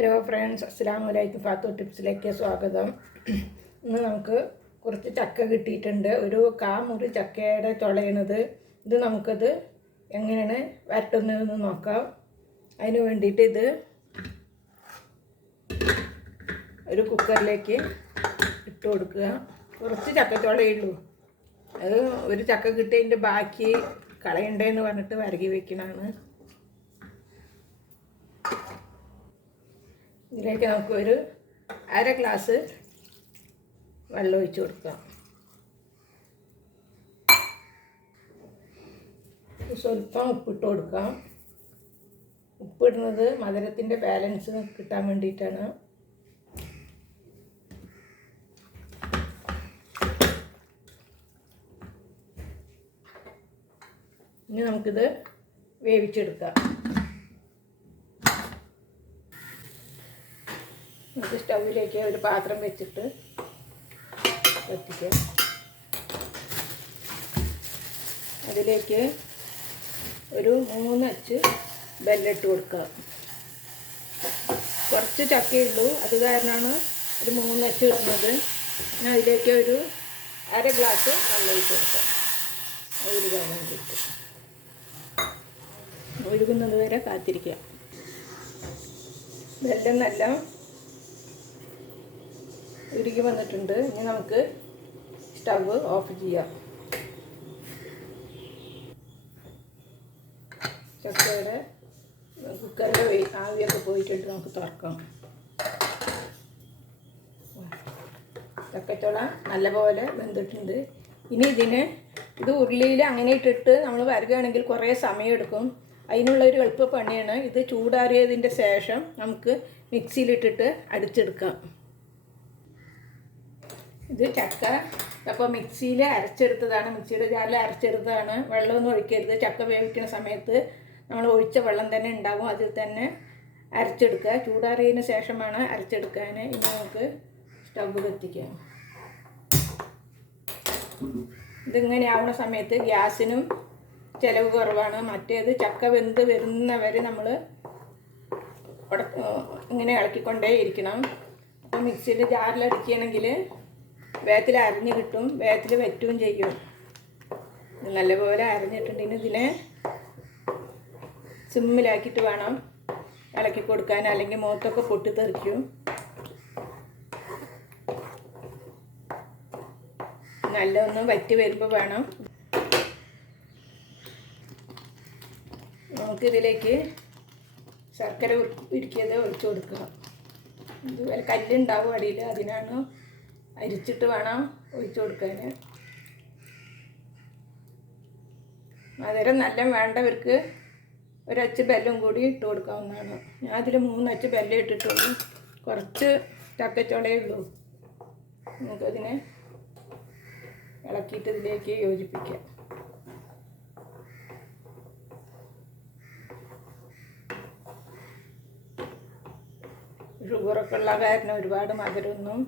Hello friends, അസ്സലാമു അലൈക്കും. ഫാത്തു ടിപ്സിലേക്ക് സ്വാഗതം. ഇന്ന് നമുക്ക് കുറച്ച് ചക്ക കിട്ടിയിട്ടുണ്ട്. ഒരു മുറി ചക്കയുടെ തുളയണത്. ഇത് നമുക്കത് എങ്ങനെയാണ് വരട്ടുന്നതെന്ന് നോക്കാം. അതിന് വേണ്ടിയിട്ട് ഇത് ഒരു കുക്കറിലേക്ക് ഇട്ട് കൊടുക്കുക. കുറച്ച് ചക്കച്ചുളയുള്ളൂ. അത് ഒരു ചക്ക കിട്ടിയതിൻ്റെ ബാക്കി കളയണ്ടേന്ന് പറഞ്ഞിട്ട് വരകി വെക്കണതാണ്. ഇതിലേക്ക് നമുക്കൊരു അര ഗ്ലാസ് വെള്ളം ഒഴിച്ച് കൊടുക്കാം. സ്വല്പം ഉപ്പിട്ട് കൊടുക്കാം. ഉപ്പിടുന്നത് മധുരത്തിൻ്റെ ബാലൻസ് കിട്ടാൻ വേണ്ടിയിട്ടാണ്. ഇനി നമുക്കിത് വേവിച്ചെടുക്കാം. നമുക്ക് സ്റ്റൗവിലേക്ക് ഒരു പാത്രം വെച്ചിട്ട് കത്തിക്കാം. അതിലേക്ക് ഒരു 3 അച്ച് ബെല്ലിട്ട് കൊടുക്കുക. കുറച്ച് ചക്കയുള്ളൂ, അത് കാരണമാണ് ഒരു 3 അച്ച് ഇടുന്നത്. പിന്നെ അതിലേക്ക് ഒരു അര ഗ്ലാസ് വെള്ളം ഒഴിച്ച് കൊടുക്കാം. ഒഴുകാൻ വേണ്ടിയിട്ട് ഒഴുകുന്നത് വരെ കാത്തിരിക്കാം. വെല്ലം നല്ല ഉരുകി വന്നിട്ടുണ്ട്. ഇനി നമുക്ക് സ്റ്റവ് ഓഫ് ചെയ്യാം. ചക്കയുടെ കുക്കറിൻ്റെ ആവിയൊക്കെ പോയിട്ടുണ്ട്. നമുക്ക് തുറക്കാം. ചക്കച്ചുള നല്ലപോലെ വെന്തിട്ടുണ്ട്. ഇനി ഇത് ഉരുളിയിൽ അങ്ങനെ ഇട്ടിട്ട് നമ്മൾ വരകുകയാണെങ്കിൽ കുറേ സമയമെടുക്കും. അതിനുള്ളൊരു എളുപ്പപ്പണിയാണ്. ഇത് ചൂടാറിയതിൻ്റെ ശേഷം നമുക്ക് മിക്സിയിലിട്ടിട്ട് അടിച്ചെടുക്കാം. ഇത് ചക്ക അപ്പോൾ മിക്സിയിൽ അരച്ചെടുത്തതാണ്. മിക്സിയുടെ ജാറിൽ അരച്ചെടുത്തതാണ്. വെള്ളമൊന്നും ഒഴിക്കരുത്. ചക്ക വേവിക്കുന്ന സമയത്ത് നമ്മൾ ഒഴിച്ച വെള്ളം തന്നെ ഉണ്ടാവും. അതിൽ തന്നെ അരച്ചെടുക്കുക. ചൂടാറിയതിന് ശേഷമാണ് അരച്ചെടുക്കാൻ. ഇനി നമുക്ക് സ്റ്റവ് കത്തിക്കാം. ഇതിങ്ങനെ ആവുന്ന സമയത്ത് ഗ്യാസിനും ചിലവ് കുറവാണ്. മറ്റേത് ചക്ക വെന്ത് വരുന്നവരെ നമ്മൾ ഇങ്ങനെ ഇളക്കിക്കൊണ്ടേ ഇരിക്കണം. അപ്പോൾ മിക്സിയിൽ ജാറിലടിക്കുകയാണെങ്കിൽ വേഗത്തിൽ അരിഞ്ഞ് കിട്ടും, വേഗത്തിൽ വറ്റുകയും ചെയ്യും. നല്ലപോലെ അരിഞ്ഞിട്ടുണ്ടെങ്കിൽ ഇതിനെ സിമ്മിലാക്കിയിട്ട് വേണം ഇളക്കി കൊടുക്കാൻ, അല്ലെങ്കിൽ മുഖത്തൊക്കെ പൊട്ടിത്തെറിക്കും. നല്ല ഒന്ന് വറ്റി വരുമ്പോൾ വേണം. നമുക്കിതിലേക്ക് ശർക്കര ഉരുക്കിയത് ഒഴിച്ചു കൊടുക്കുക. ഇത് കല്ലുണ്ടാവും അടിയിൽ, അതിനാണ് അരിച്ചിട്ട് വേണം ഒഴിച്ചു കൊടുക്കാൻ. മധുരം നല്ല വേണ്ടവർക്ക് ഒരച്ച് ബെല്ലും കൂടി ഇട്ട് കൊടുക്കാവുന്നതാണ്. ഞാൻ അതിൽ 3 അച്ച് ബെല്ലം ഇട്ടിട്ടുള്ളൂ. കുറച്ച് ചക്കച്ചുളയേ ഉള്ളൂ. നമുക്കതിനെ ഇളക്കിയിട്ട് ഇതിലേക്ക് യോജിപ്പിക്കാം. ഷുഗറൊക്കെ ഉള്ള കാരണം ഒരുപാട് മധുരമൊന്നും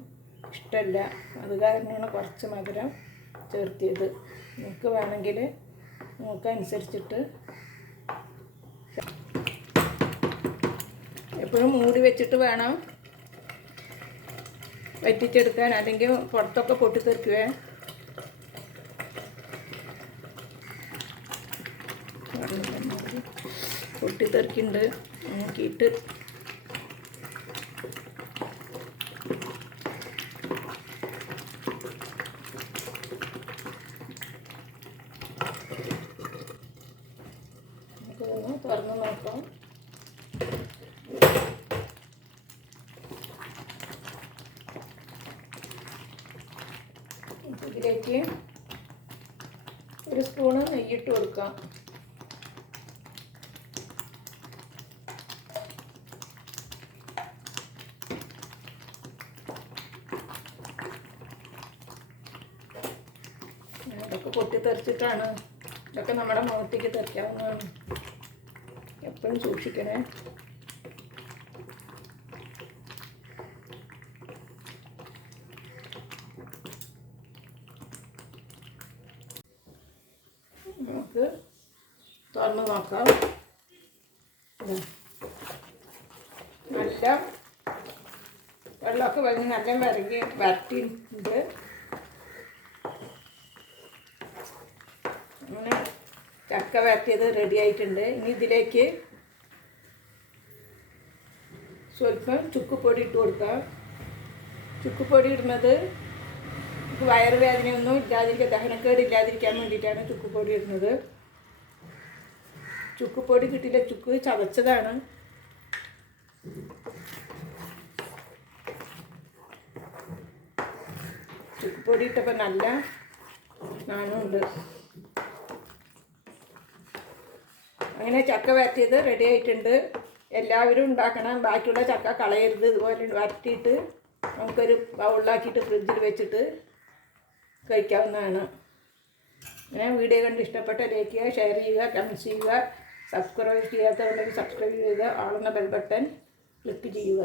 ഇഷ്ടമല്ല. അത് കാരണമാണ് കുറച്ച് മധുരം ചേർത്തിയത്. നിങ്ങൾക്ക് വേണമെങ്കിൽ അനുസരിച്ചിട്ട്. എപ്പോഴും മൂടി വെച്ചിട്ട് വേണം വറ്റിച്ചെടുക്കാൻ, അല്ലെങ്കിൽ പുറത്തൊക്കെ പൊട്ടിത്തെറിക്കുവേ. പൊട്ടിത്തെറിക്കുന്നുണ്ട്. നോക്കിയിട്ട് തുറന്ന് നോക്കാം. ഇതിലേക്ക് ഒരു സ്പൂണ് നെയ്യിട്ട് കൊടുക്കാം. ഇതൊക്കെ പൊട്ടിത്തെറിച്ചിട്ടാണ്. ഇതൊക്കെ നമ്മുടെ മുഖത്തേക്ക് തെറിക്കാവുന്നതാണ്. എപ്പോഴും സൂക്ഷിക്കണേ. നമുക്ക് തുറന്ന് നോക്കാം. നല്ല വെള്ളമൊക്കെ വന്ന് നല്ല വരട്ടിയിട്ടുണ്ട്. അങ്ങനെ ചക്ക വരട്ടിയത് റെഡി ആയിട്ടുണ്ട്. ഇനി ഇതിലേക്ക് സ്വല്പം ചുക്കുപൊടി ഇട്ട് കൊടുക്കാം. ചുക്കുപൊടി ഇടുന്നത് വയറുവേദനയൊന്നും ഇല്ലാതിരിക്കാൻ, ദഹനക്കേട് ഇല്ലാതിരിക്കാൻ വേണ്ടിയിട്ടാണ് ചുക്കുപൊടി ഇടുന്നത്. ചുക്കുപൊടി കിട്ടിയില്ല, ചുക്ക് ചതച്ചതാണ്. ചുക്കുപൊടി ഇട്ടപ്പോൾ നല്ല നാണമുണ്ട്. അങ്ങനെ ചക്ക വരട്ടിയത് റെഡി ആയിട്ടുണ്ട്. എല്ലാവരും ഉണ്ടാക്കണം. ബാക്കിയുള്ള ചക്ക കളയരുത്. ഇതുപോലെ വരട്ടിയിട്ട് നമുക്കൊരു ബൗളിലാക്കിയിട്ട് ഫ്രിഡ്ജിൽ വെച്ചിട്ട് കഴിക്കാവുന്നതാണ്. അങ്ങനെ വീഡിയോ കണ്ട് ഇഷ്ടപ്പെട്ട ലൈക്ക് ചെയ്യുക, ഷെയർ ചെയ്യുക, കമൻറ്റ് ചെയ്യുക. സബ്സ്ക്രൈബ് ചെയ്യാത്തവരുണ്ടെങ്കിൽ സബ്സ്ക്രൈബ് ചെയ്യുക. ആളുന്ന ബെൽ ബട്ടൺ ക്ലിക്ക് ചെയ്യുക.